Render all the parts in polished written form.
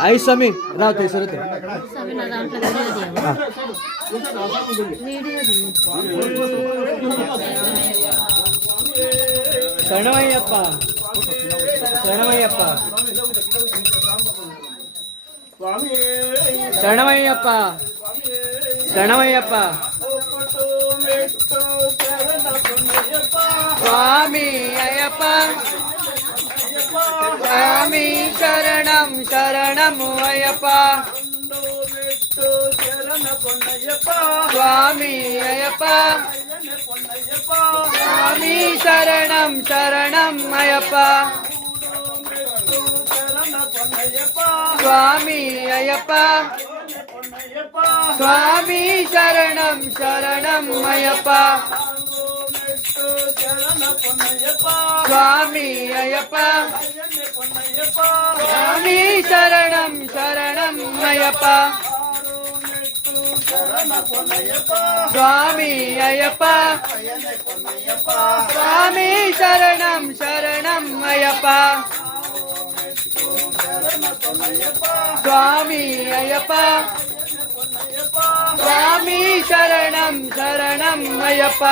आई स्वामी राहते सर शरणमय्यप्प शरणमय्यप्प शरणमय्यप्प शरणमय्यप्प स्वामी अय्यप्प स्वामी शरणं शरणं अय्यप्प स्वामी अय्यप्प स्वामी शरणं शरणं अय्यप्प स्वामी अय्यप्प स्वामी शरणं शरणं अय्यप्प स्वामी अय्यप्प स्वामी शरणं शरणं अय्यप्प स्वामी अय्यप्प स्वामी शरणं शरणं अय्यप्प स्वामी अय्यप्प स्वामी शरणं शरणं अय्यप्प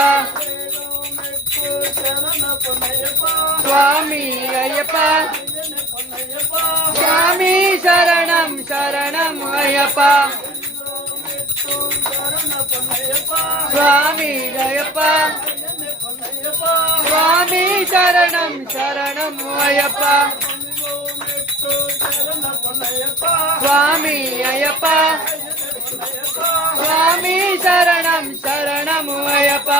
स्वामी अय्यप्प स्वामी शरणं शरणं अय्यप्प स्वामी अय्यप्प स्वामी शरणं शरणं अय्यप्प स्वामी अय्यप्प स्वामी शरणं शरणं अय्यप्प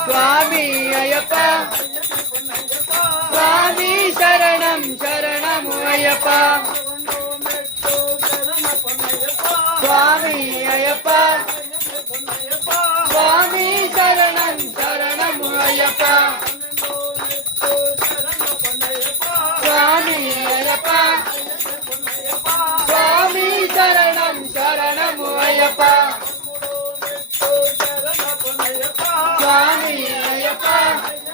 स्वामी अय्यप्प स्वामी शरणं शरणं अय्यप्प स्वामी अय्यप्प स्वामी शरणं शरणं अय्यप्प स्वामी अय्यप्प स्वामी शरणं शरणं अय्यप्प स्वामी अय्यप्प